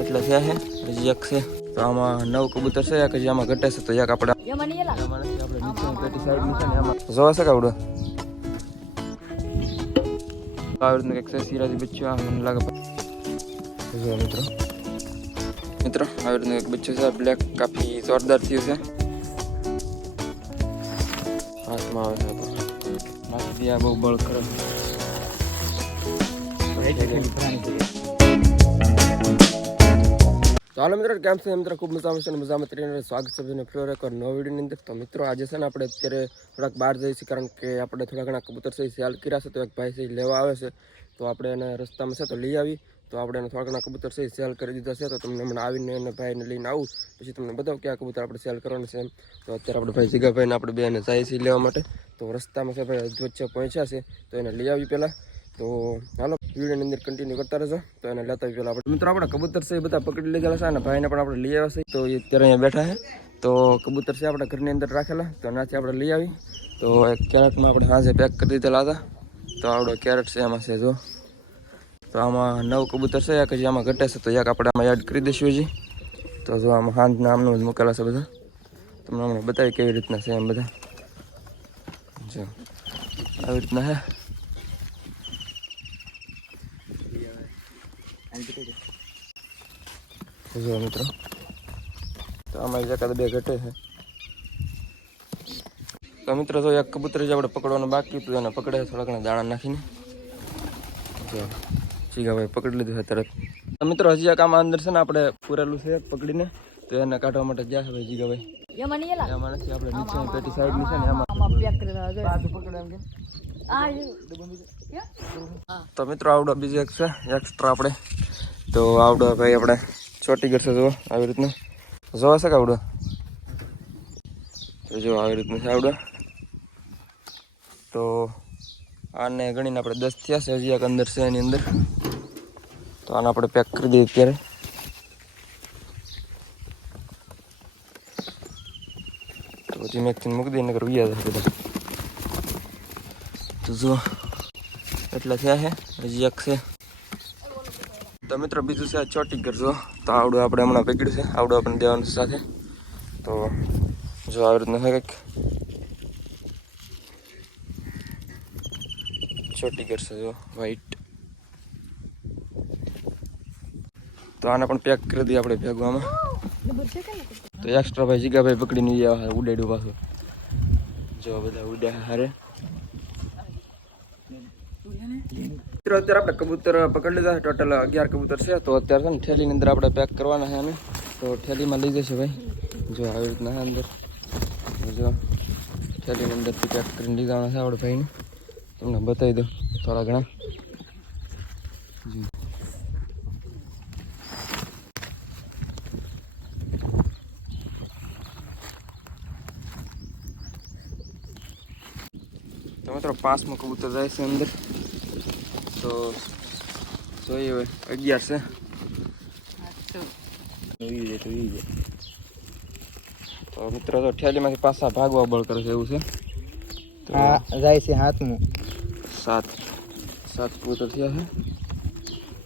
એટલે થયા છે હજી એક છે. તો આમાં નવ કબૂતર છે એક હજી આમાં ઘટે છે તો એક આપણે જોવા છે કાવડો આવી એક છે સિરાજી બચ્ચું આ મને લાગે મિત્રો. મિત્રો એક બચ્ચું છે બ્લેક કાફી જોરદાર થયું છે. હાથમાં આવે છે તો બહુ બળ કરે હાલો મિત્રો, કેમ છે? મિત્રો, ખૂબ મજામાં છે અને મજામાં ત્રીને સ્વાગત છે બધાને ફ્લોર એક નવો વિડીયોની અંદર. તો મિત્રો, આજે છે ને આપણે અત્યારે થોડાક બહાર જઈશું, કારણ કે આપણે થોડા ઘણા કબૂતર છે સેલ કર્યા છે, તો એક ભાઈ છે લેવા આવે છે. તો આપણે એને રસ્તામાં છે તો લઈ આવી. તો આપણે એને થોડા ઘણા કબૂતર છે સેલ કરી દીધા છે, તો તમને હમણાં આવીને એને ભાઈને લઈને આવું. પછી તમને બતાવું કે કબૂતર આપણે સેલ કરવાનું છે એમ. તો અત્યારે આપણે ભાઈ જીગાભાઈને આપણે બે એને જાય છીએ લેવા માટે. તો રસ્તામાં છે ભાઈ વચ્ચે પહોંચ્યા છે, તો એને લઈ આવી પહેલાં. તો હાલો, વિડીયોની અંદર કન્ટિન્યુ કરતા રહેજો. તો એને લેતા પહેલાં આપણે. મિત્રો, આપણે કબૂતર છે એ બધા પકડી લીધેલા છે અને ભાઈને પણ આપણે લઈ આવ્યા છે. તો એ અત્યારે અહીંયા બેઠા છે. તો કબૂતર છે આપણે ઘરની અંદર રાખેલા. તો એનાથી આપણે લઈ આવી. તો એક કેરેટમાં આપણે સાંજે પેક કરી દીધેલા હતા. તો આપણો કેરેટ છે એમાં છે, જો. તો આમાં નવ કબૂતર છે. એક હજી આમાં ઘટે છે, તો એક આપણે આમાં એડ કરી દઈશું હજી. તો જો આમાં હાંજ આમનું જ મૂકેલા છે બધા. તમને હમણાં બતાવી કેવી રીતના છે એમ બધા. જો, આવી રીતના હે જો મિત્રો. તો અમારી જકાત બે ઘટે છે. તો મિત્રો તો એક કબૂતર જે આપણે પકડવાનું બાકી હતું એને પકડે થોડા ઘણા દાણા નાખીને. જો ચીગાભાઈ પકડી લીધું છે તરત. તો મિત્રો હજી એક આમાં અંદર છે ને આપણે પૂરેલું છે પકડીને તો એને કાઢવા માટે ગયા છે ભાઈ જીગાભાઈ એમાં નહીં એમાં નથી આપણે નીચેની પેટી સાઈડ છે ને એમાં. પેક કરેલા છે આ તો મિત્રો આવડો બીજો એક છે એક્સ્ટ્રા આપણે. તો આવડો ભાઈ આપણે ચોટી કરશે જુઓ આવી રીતનું. જોવા છે આવડો? તો જો, આવી રીતનું છે આવડો. તો આને ગણીને આપણે દસ થયા છે, હજી એક અંદર છે એની અંદર. તો આને આપણે પેક કરી દઈએ અત્યારે. તો પછી મેકથી મૂકી દઈએ નગર ઉયા જશે બધા. તો જુઓ એટલા થયા છે, હજી એક છે. તો મિત્રો બીજું છે ચોટી કરજો તો આવડું આપણે હમણાં પકડ્યું છે. આવડું આપણે દેવાનું સાથે. તો જો આવી રીતનું છે કંઈક. ચોટી કરશે જો. વ્હાઈટ તો આને પણ પેક કરી દઈએ આપણે ભેગું આમાં તો એક્સ્ટ્રા ભાઈ જીગાભાઈ પકડીને ઈ આવે ઉડાડ્યું પાછું. જો બધા ઉડ્યા હારે. અત્યારે આપણે કબૂતર પકડી લીધા છે. ટોટલ અગિયાર કબૂતર છે. તો અત્યારે છે ને થેલીની અંદર આપણે પેક કરવાના છે અમે. તો થેલીમાં લઈ જશે ભાઈ. જો આવી રીતના અંદર. જો થેલીની અંદરથી પેક કરીને લઈ જવાના છે આપણે ભાઈને. તમને બતાવી દો થોડા ઘણા. જી. તો મિત્રો, પાંચમો કબૂતર જાય છે અંદર. તો જોઈએ હવે અગિયાર છે એવી જાય તો એવી જાય તો મિત્રો તો ઠેલીમાંથી પાછા ભાગવા બળ કરે છે એવું છે તો હા જાય છે હાથમાં સાત સાત કબૂતર થયા છે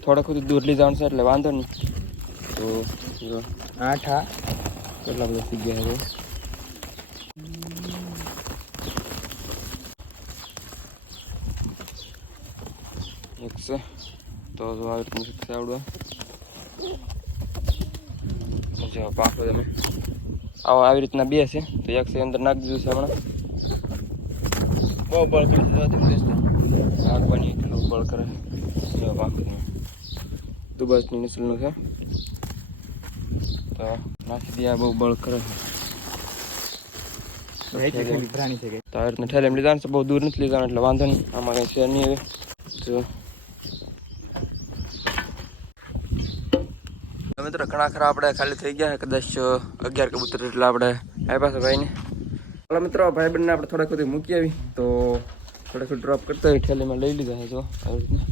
થોડાક સુધી દૂર લઈ જવાનું છે એટલે વાંધો નહીં તો જો આઠ હા કેટલા બધા થઈ ગયા છે એક છે. તો જો આવી રીતનું શીખશે આવડવા જો પાકો તમે. આવો આવી રીતના બે છે. તો એક છે અંદર નાખી દીધું છે હમણાં. બહુ બળ કરે તમે આગ બની એટલું બળ કરે જો પાકો દુબાજની નસલનું છે. તો નાખી દે બહુ બળ કરે તો આવી રીતના ઠેલે લીધા બહુ દૂર નથી લીધા એટલે વાંધો નહીં. આમાં કંઈ છે નહીં હવે. જો તો મિત્રો ઘણા ખરા આપણે ખાલી થઈ ગયા કદાચ અગિયાર કબૂતર એટલે આપણે આપ્યા છે ભાઈને. ચાલો મિત્રો ભાઈ બંને આપણે થોડાક સુધી મૂકી આવી. તો થોડાક ડ્રોપ કરતા હોય ઠેલીમાં લઈ લીધા છે, જો, આવી રીતના.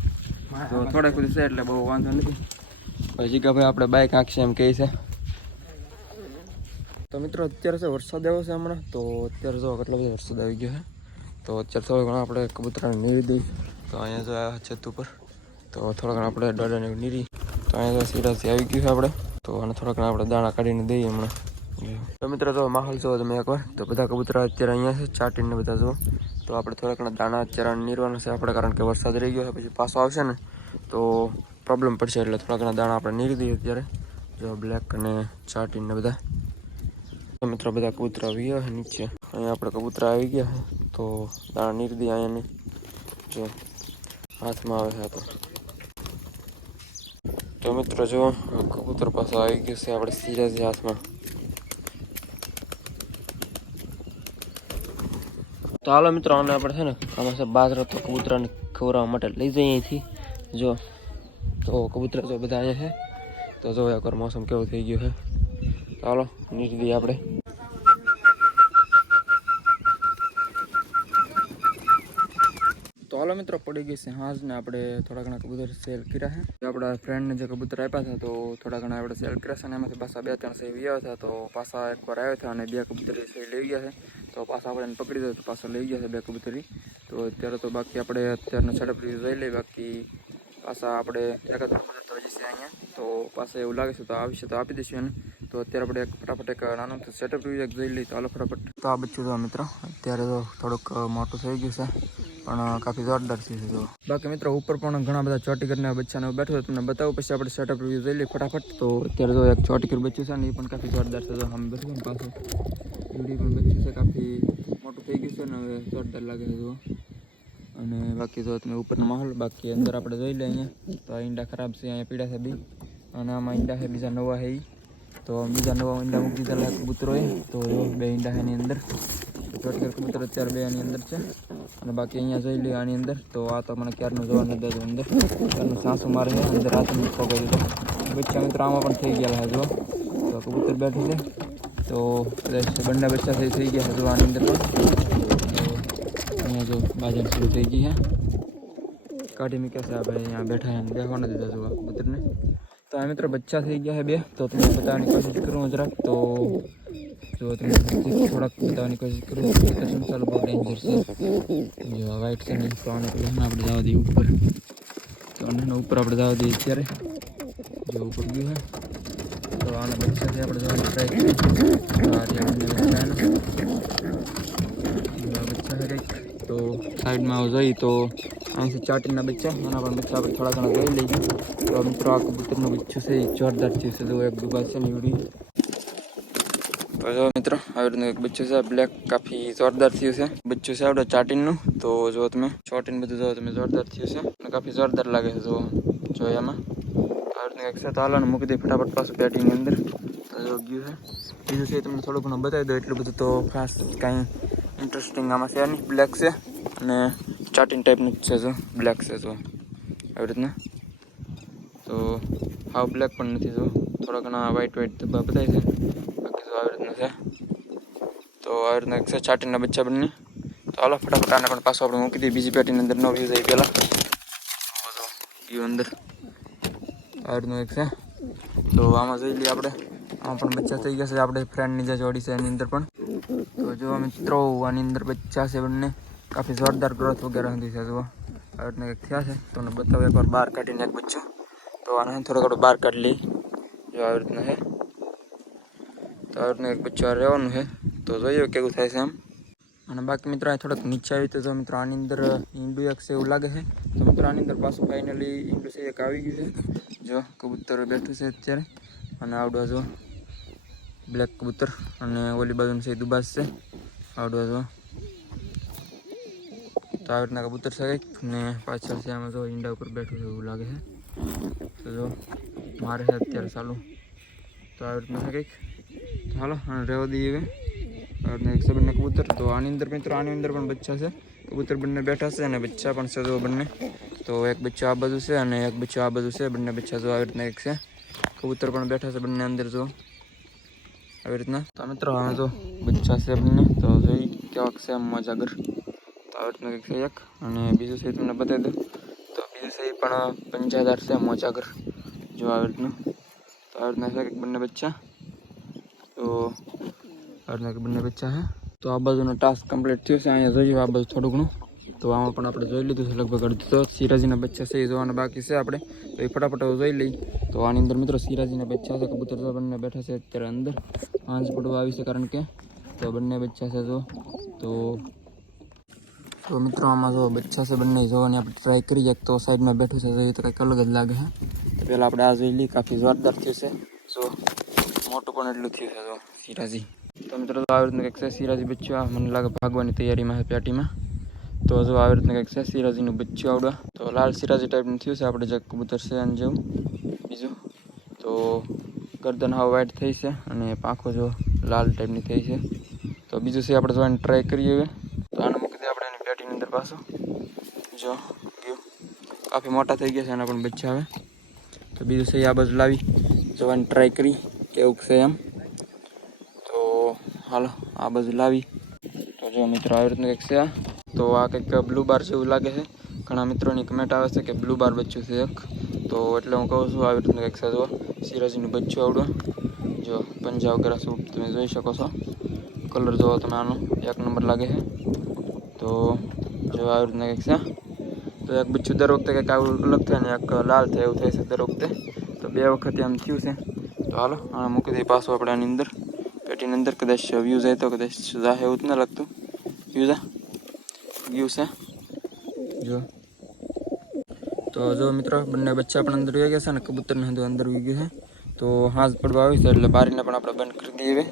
તો થોડાક સુધી છે એટલે બહુ વાંધો નથી. ભાઈ કે ભાઈ આપણે બાઇક આંખશે એમ કહે છે. તો મિત્રો, અત્યારે છે વરસાદ આવ્યો છે હમણાં. તો અત્યારે જો કેટલો બધો વરસાદ આવી ગયો છે. તો અત્યારે થોડો ઘણો આપણે કબૂતરાને નીરી દઈ. તો અહીંયા જો આવ્યા છત ઉપર. તો થોડા ઘણા આપણે દોડાને નીરી તો અહીંયા સિરાસી આવી ગયું છે આપણે. તો આને થોડાક આપણે દાણા કાઢીને દઈએ હમણાં. તો મિત્રો તો માહોલ જોવો તમે એકવાર તો બધા કબૂતરા અત્યારે અહીંયા છે, ચાટીને બધા જુઓ. તો આપણે થોડા ઘણા દાણા અત્યારે નીરવાના છે આપણે, કારણ કે વરસાદ રહી ગયો છે, પછી પાછો આવશે ને, તો પ્રોબ્લેમ પડશે એટલે થોડા ઘણા દાણા આપણે નીરી દઈએ અત્યારે. જો બ્લેક અને ચાટીને બધા. તો મિત્રો બધા કબૂતરા આવી ગયા નીચે. અહીંયા આપણે કબૂતરા આવી ગયા તો દાણા નીરી દઈએ અહીંયાની. જો. હાથમાં આવે છે આ તો મિત્રો જો કબૂતર પાસે આવી ગયું છે આપણે સિરિયસ હાથમાં. તો હાલો મિત્રો, આને આપણે છે ને, આમાં છે બાજરો તો કબૂતરાને ખવડાવવા માટે લઈ જઈએ અહીંથી. જો, તો કબૂતરા તો બધા અહીંયા છે. તો જો એકવાર મોસમ કેવું થઈ ગયું છે. હાલો, નીકળી દઈએ આપણે. તો મિત્રો પડી ગઈ છે હાંસ ને આપણે થોડા ઘણા કબૂતર સેલ કર્યા છે. આપણા ફ્રેન્ડને જે કબૂતર આપ્યા હતા તો થોડા ઘણા આપણે સેલ કર્યા છે અને એમાંથી પાછા બે ત્રણ સહી વ્યા હતા તો પાછા એકવાર આવ્યા હતા અને બે કબૂતરી સહી લઈ ગયા છે. તો પાછા આપણે એને પકડી દઈએ તો પાછા લઈ ગયા છે બે કબૂતરી તો અત્યારે તો બાકી આપણે અત્યારનો સેટઅપ જોઈ લઈએ. બાકી પાછા આપણે એકાદ કબૂતર તો છે અહીંયા. તો પાછા એવું લાગે છે તો આવશે તો આપી દઈશું એને. તો અત્યારે આપણે એક ફટાફટ એક નાનું સેટઅપ રિવ્યૂ એક જોઈ લઈએ તો હાલો ફટાફટ. તો આ બચ્ચું મિત્રો. અત્યારે તો થોડુંક મોટું થઈ ગયું છે. પણ કાફી જોરદાર છે જો બાકી મિત્રો, ઉપર પણ ઘણા બધા ચોટીકરના બચ્ચાને બેઠો તમને બતાવું, પછી આપણે સેટઅપ રિવ્યૂ જોઈ લઈએ ફટાફટ. તો અત્યારે તો એક ચોટીકર બચ્ચું છે ને, એ પણ કાફી જોરદાર છે. તો આમ બેઠું ને પાછું એવડી પણ બચ્ચું છે, કાફી મોટું થઈ ગયું છે ને, હવે જોરદાર લાગે છે, જો. અને બાકી જો તમે ઉપરનો માહોલ, બાકી અંદર આપણે જોઈ લઈએ અહીંયા. તો ઈંડા ખરાબ છે, અહીંયા પીડા છે બી. અને આમાં ઈંડા છે, બીજા નવા છે તો બીજા નવા ઈંડા મૂકી દીધેલા કબૂતરો એ તો બે ઈંડા છે એની અંદર. ચોટકર કબૂતર અત્યારે બે આની અંદર છે. અને બાકી અહીંયા જોઈ લઈએ આની અંદર. તો આ તો મને ક્યારનું જોવા નથી દેતું અંદર. ક્યારનું સાસુ મારે છે, અંદર હાથ મૂકવા કરી દીધો બચ્ચા મિત્રો આમાં પણ થઈ ગયા છે જો તો કબૂતર બેઠું છે. તો કદાચ બંને બચ્ચા થઈ થઈ ગયા છે જો આની અંદર પણ. તો અહીંયા જો બાજર શરૂ થઈ ગઈ છે. કાઢી મૂક્યા છે આપણે અહીંયા બેઠા છે. બેસવા નથી દીધા જો આ કબૂતરને. તો આ મિત્રો બચ્ચા થઈ ગયા છે બે. તો તમને બતાવવાની કોશિશ કરું જરાક. તો જો તમે થોડાક બતાવવાની કોશિશ કરું કબૂતર સંસાર બહુ ડેન્જર છે જો આ વ્હાઈટ છે ને તો આને પેલા આપણે જવા દઈએ ઉપર તો આને ઉપર આપણે જવા દઈએ અત્યારે જો ઉપર ગયું છે તો આના બચ્ચા છે આપણે જવાની ટ્રાય કરીએ તો આ જે બંને બચ્ચા એના જો આ બચ્ચા છે કંઈક તો સાઈડમાં જોઈ તો અહીંથી ચાટીના બચ્ચા આના પણ બચ્ચા આપણે થોડા ઘણા જોઈ લઈએ તો મિત્રો આ કબૂતરનું બચ્ચું છે એ જોરદાર છે તો જો મિત્રો આવી રીતનું એક બચ્ચું છે બ્લેક કાફી જોરદાર થયું છે. બચ્ચું છે આપણે ચાટીનનું. તો જો તમે ચોટીન બધું જો તમે જોરદાર થયું છે. અને કાફી જોરદાર લાગે છે, જો જો એમાં આવી રીતનું એક છે, તો મૂકી દે ફટાફટ પાછું પેટીની અંદર. જો ગયું છે. બીજું છે તમને થોડું ઘણું બતાવી દો એટલું બધું તો ખાસ કાંઈ ઇન્ટરેસ્ટિંગ આમાં છે નહીં. બ્લેક છે અને ચાટીન ટાઈપનું છે, જો બ્લેક છે, જો આવી રીતના. તો હાવ બ્લેક પણ નથી, જો થોડા ઘણા વ્હાઈટ વ્હાઈટ બધા છે. બાકી તો આવી રીતના છે તો આવી રીતના એક છે ચાટીના બચ્ચા બંને તો હાલો ફટાફટ આને પણ પાછો આપણે મૂકી દઈએ બીજી પેટીની અંદર નો વ્યૂ જાય પહેલાં વ્યૂ અંદર આવી રીતનું એક છે તો આમાં જોઈ લઈએ આપણે આમાં પણ બચ્ચા થઈ ગયા છે આપણે ફ્રેન્ડની જે જોડી છે એની અંદર પણ તો જો મિત્રો આની અંદર બચ્ચા છે બંને કાફી જોરદાર ગ્રોથ વગેરે હતી છે જો આવી રીતના એક થયા છે તો મને બતાવો એકવાર બહાર કાઢીને એક બચ્ચું તો આને થોડો થોડો બહાર કાઢી લઈ જો આવી રીતના છે તો આવી રીતનું એક બચ્ચું આ રહેવાનું છે. તો જોઈએ કેવું થાય છે એમ અને બાકી મિત્રો અહીં થોડોક નીચે આવી તો મિત્રો આની અંદર ઈંડું એક છે એવું લાગે છે. તો મિત્રો આની અંદર પાછું ફાઇનલી ઈંડું છે એક આવી ગયું છે. જો કબૂતર બેઠું છે અત્યારે. અને આવડવા જો બ્લેક કબૂતર. અને ઓલી બાજુનું છે દુબાસ છે. આવડવા જો. તો આવી રીતના કબૂતર છે કંઈક. ને પાછળ છે આમાં જો ઈંડા ઉપર બેઠું છે એવું લાગે છે. તો જો, મારે છે અત્યારે ચાલુ. તો આવી રીતના છે કંઈક. હાલો, અને રહેવા દઈએ હવે. અને એક બંને કબૂતર. તો આની અંદર મિત્રો, આની અંદર પણ બચ્ચા છે. કબૂતર બંને બેઠા છે અને બચ્ચા પણ છે જો બંને. તો એક બચ્ચો આ બાજુ છે અને એક બચ્ચો આ બાજુ છે. બંને બચ્ચા જો આવી રીતના એક છે. કબૂતર પણ બેઠા છે બંને અંદર જો. આવી રીતના. તો મિત્રો હવે જો બચ્ચા છે બંને. તો જોઈ કેવાક છે આમ મજા કર તો આવી રીતનું કંઈક છે એક. અને બીજું છે તમને બતાવી દઉં. તો બીજું છે પણ પંચાધાર છે મોજાગર જો આવી રીતનું. તો આવી રીતના છે બંને બચ્ચા. તો આવી રીતના કંઈક બંને બચ્ચા છે તો આ બાજુનો ટાસ્ક કમ્પ્લીટ થયો છે અહીંયા જોયું આ બાજુ થોડું ઘણું તો આમાં પણ આપણે જોઈ લીધું છે, લગભગ અડધો સિરાજીના બચ્ચા છે, એ જોવાના બાકી છે આપણે તો એ ફટાફટ હવે જોઈ લઈ। તો આની અંદર મિત્રો સિરાજીના બચ્ચા છે, કબૂતર તો બંને બેઠા છે અત્યારે અંદર। હાંસ પડવા આવી છે કારણ કે તો બંને બચ્ચા છે જો। તો તો મિત્રો આમાં જો બચ્ચા છે બંને જોવાની આપણે ટ્રાય કરીએ એક તો સાઈડમાં બેઠું છે તો એ તો કંઈક અલગ જ લાગે છે તો પહેલાં આપણે આ જોઈ લઈએ, કાફી જોરદાર થયું છે। જો મોટું પણ એટલું થયું છે તો સિરાજી તો મિત્રો તો આવી રીતનું કંઈક છે સિરાજી બચ્ચું, આ મને લાગે ભાગવાની તૈયારીમાં છે પેટીમાં. તો જો આવી રીતનું કંઈક છે સિરાજીનું બચ્ચું આવડવા તો લાલ સિરાજી ટાઈપનું થયું છે, આપણે જે કબૂતર છે અને જેવું. બીજું? તો ગરદન હાવ વાઇટ થઈ છે અને પાંખો જો લાલ ટાઈપની થઈ છે. તો બીજું છે, આપણે જોવાની ટ્રાય કરીએ હવે. તો આને મૂકી દઈએ આપણે એની પેટીની અંદર પાછું. જો, ગયું. કાફી મોટા થઈ ગયા છે, એના પણ બચ્ચા આવે તો બીજું છે આ બાજુ લાવી. જોવાની ટ્રાય કરી. કેવું છે એમ? તો હાલો, આ બાજુ લાવી. તો જો મિત્રો, આવી રીતનું કંઈક છે તો આ કંઈક બ્લુ બાર જેવું લાગે છે. ઘણા મિત્રોની કમેન્ટ આવે છે કે બ્લુ બાર બચ્ચું છે એક. તો એટલે હું કહું છું, આવી રીતનું કંઈક છે જો સિરાજીનું બચ્ચું આવડું. જો પંજા વગેરે સૂટ તમે જોઈ શકો છો. કલર જોવો તમે આનો. એક નંબર લાગે છે. તો જો આવી રીતના કંઈક છે તો એક બચ્ચું દર વખતે કંઈક આવું અલગ થાય ને એક લાલ થાય એવું થાય છે દર વખતે. તો બે વખતે આમ થયું છે. તો હાલો. અને મૂકી દઈએ પાછું આપણે આની અંદર. પેટીની અંદર કદાચ વ્યૂ જાય તો કદાચ જાહે એવું જ ના લાગતું. વ્યૂ જા. વ્યૂ છે. જો. તો જો મિત્રો, બંને બચ્ચા પણ અંદર ગયા છે ને કબૂતરને હજુ અંદર ઉગી ગયું છે. તો હાથ પડવા આવી છે એટલે બારીને પણ આપણે બંધ કરી દઈએ.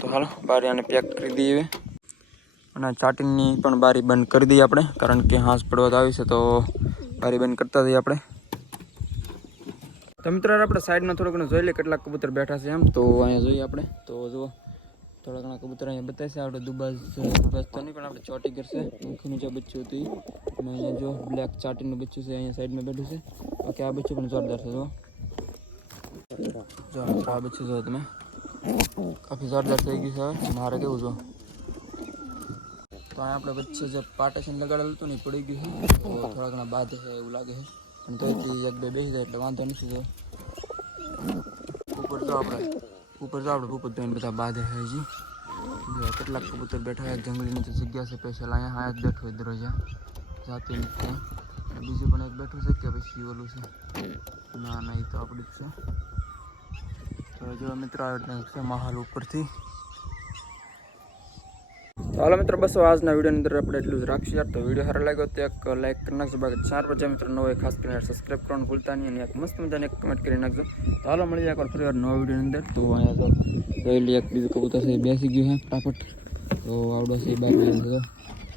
તો હાલો, બારી આને પેક કરી દઈએ. અને ચાટીની પણ બારી બંધ કરી દઈએ આપણે, કારણ કે હાંસ પડવા તો આવી છે, તો બારી બંધ કરતા જઈએ આપણે. તો મિત્રો આપણે સાઈડમાં થોડું ઘણું જોઈ લઈએ કેટલાક કબૂતર બેઠા છે એમ. તો અહીંયા જોઈએ આપણે. તો જુઓ, થોડા ઘણા કબૂતર અહીંયા બતાવે છે. આપણે દુબાજ દુબાજ તો નહીં, પણ આપણે ચોટી કરશે. મુખીનું જે બચ્ચું હતું ઈ. અને અહીંયા જો બ્લેક ચાટીનું બચ્ચું છે, અહીંયા સાઈડમાં બેઠું છે. બાકી આ બચ્ચું પણ જોરદાર છે જો જો મિત્રો આ બચ્ચું જો તમે. કાફી જોરદાર થઈ ગયું છે, હવે. મારે કેવું જો તો અહીંયા આપણે વચ્ચે જે પાર્ટેશન લગાડેલું હતું ને એ પડી ગયું છે. તો થોડા ઘણા બાદ છે એવું લાગે છે. પણ તો એક બે બેસી જાય એટલે વાંધો નથી જો ઉપર તો આપણે, ઉપર તો આપણે ઉપર તો એને બધા બાદ છે હજી. જો કેટલાક કબૂતર બેઠા છે, જંગલી નીચે જગ્યા છે સ્પેશિયલ અહીંયા હા જ બેઠો હોય દરરોજ આ. જાતે નથી અને બીજું પણ એક બેઠું છે, કે પછી ઓલું છે. ના ના એ તો આપણું જ છે. તો જો મિત્રો, આ રીતના છે, મહાલ ઉપરથી. તો હાલો મિત્રો, બસો આજના વિડીયોની અંદર આપણે એટલું જ રાખશું યાર. તો વીડિયો સારો લાગ્યો તો એક લાઈક કરી નાખજો, બાકી ચાર પછી મિત્રો નવો ખાસ કરીને સબસ્ક્રાઈબ કરવાનું ભૂલતા નહીં અને એક મસ્ત મજાની એક કમેન્ટ કરી નાખજો. તો હાલો મળી જાય ફરી વાર નવા વિડીયોની અંદર. તો અહીંયા જોઈ એક બીજું કબૂતર છે બેસી ગયું હે ફટાફટ. તો આવડો છે એ બાર બેસી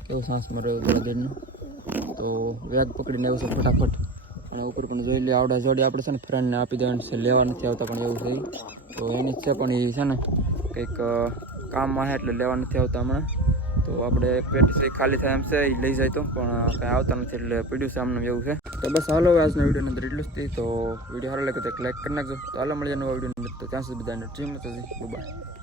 ગયો સાંસ મરે થોડા દેરનું તો વ્યાગ પકડીને એવું છે ફટાફટ. અને ઉપર પણ જોઈ લે આવડા જોડી આપણે છે ને ફ્રેન્ડને આપી દેવાનું છે, લેવા નથી આવતા પણ એવું છે તો એની છે પણ એ છે ને કંઈક કામમાં છે એટલે લેવા નથી આવતા હમણાં. તો આપણે એક પેટી છે ખાલી થાય એમ છે એ લઈ જાય તો, પણ કાંઈ આવતા નથી એટલે પડ્યું છે એવું છે. તો બસ હાલો આજનો વિડીયોની અંદર એટલું જ થઈ તો વીડિયો સારો લાગે તો એક લાઈક કરી નાખજો. તો હાલો મળીએ નવા વીડિયો ત્યાં સુધી બધાને ટ્રીમ તો બાય